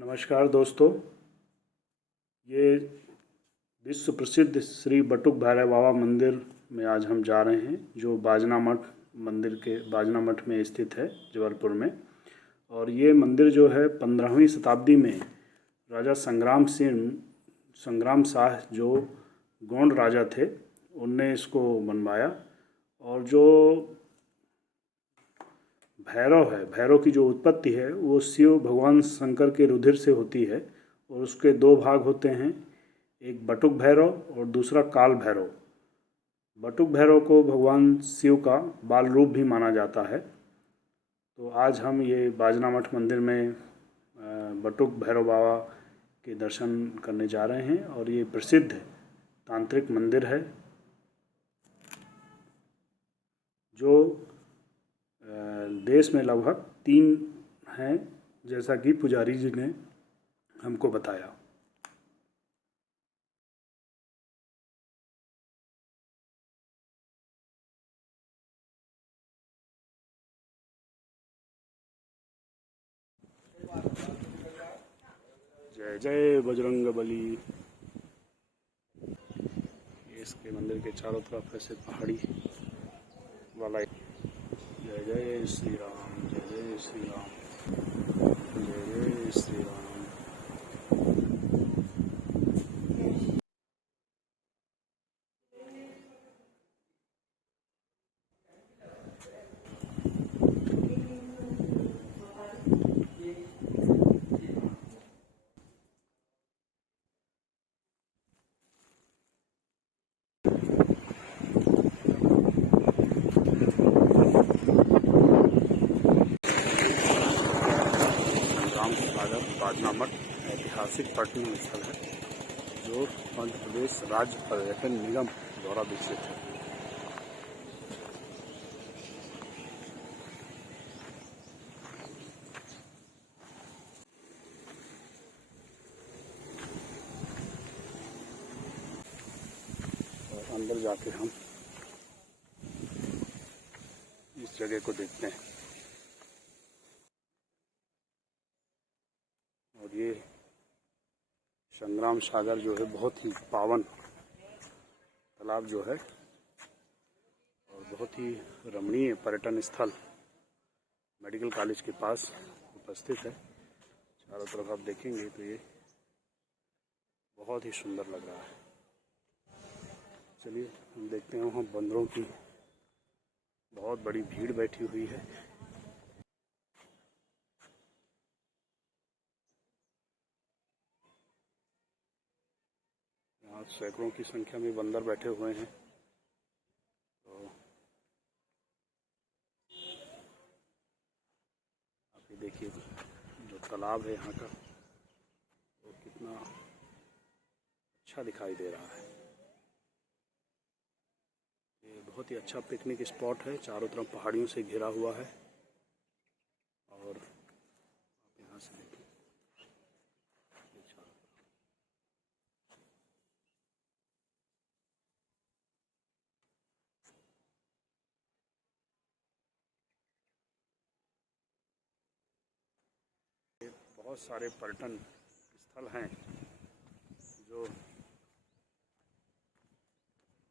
नमस्कार दोस्तों, ये विश्व प्रसिद्ध श्री बटुक भैरव बाबा मंदिर में आज हम जा रहे हैं, जो बाजना मठ मंदिर के बाजना मठ में स्थित है जबलपुर में। और ये मंदिर जो है 15वीं शताब्दी में राजा संग्राम शाह जो गोंड राजा थे उनने इसको बनवाया। और जो भैरव की जो उत्पत्ति है वो शिव भगवान शंकर के रुधिर से होती है और उसके दो भाग होते हैं, एक बटुक भैरव और दूसरा काल भैरव। बटुक भैरव को भगवान शिव का बाल रूप भी माना जाता है। तो आज हम ये बाजना मठ मंदिर में बटुक भैरव बाबा के दर्शन करने जा रहे हैं और ये प्रसिद्ध तांत्रिक मंदिर है जो देश में लगभग 3 हैं, जैसा कि पुजारी जी ने हमको बताया। जय जय बजरंग बली। इसके मंदिर के चारों तरफ ऐसे पहाड़ी वाला। जय जय श्री राम, जय जय श्री राम, जय जय श्री राम। बाजना मठ ऐतिहासिक पर्यटन स्थल है जो मध्य प्रदेश राज्य पर्यटन निगम द्वारा विकसित है। और अंदर जाके हम इस जगह को देखते हैं। और ये संग्राम सागर जो है बहुत ही पावन तालाब जो है और बहुत ही रमणीय पर्यटन स्थल मेडिकल कॉलेज के पास उपस्थित है। चारों तरफ आप देखेंगे तो ये बहुत ही सुंदर लग रहा है। चलिए हम देखते हैं। वहाँ बंदरों की बहुत बड़ी भीड़ बैठी हुई है। यहाँ सैकड़ों की संख्या में बंदर बैठे हुए हैं। तो आप ये देखिए जो तालाब है यहाँ का वो कितना अच्छा दिखाई दे रहा है। ये बहुत ही अच्छा पिकनिक स्पॉट है, चारों तरफ पहाड़ियों से घिरा हुआ है। और आप यहाँ से देखिए बहुत सारे पर्यटन स्थल हैं जो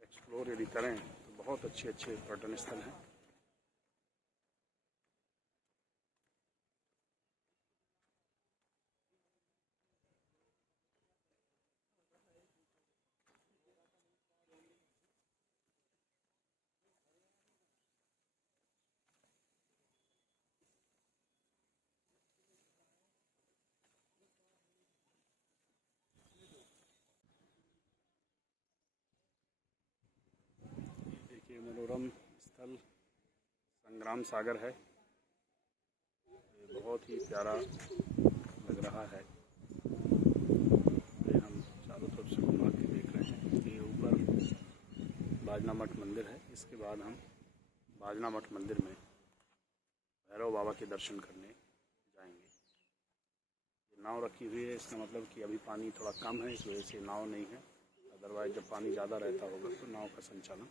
एक्सप्लोर यदि करें तो बहुत अच्छे पर्यटन स्थल हैं। देखिए मनोरम स्थल संग्राम सागर है। ये बहुत ही प्यारा लग रहा है। ये हम चारों तरफ से घुमा के देख रहे हैं। ये ऊपर बाजना मठ मंदिर है। इसके बाद हम बाजना मठ मंदिर में भैरव बाबा के दर्शन करने जाएंगे। ये नाव रखी हुई है, इसका मतलब कि अभी पानी थोड़ा कम है, इस वजह से नाव नहीं है। अदरवाइज जब पानी ज़्यादा रहता होगा तो नाव का संचालन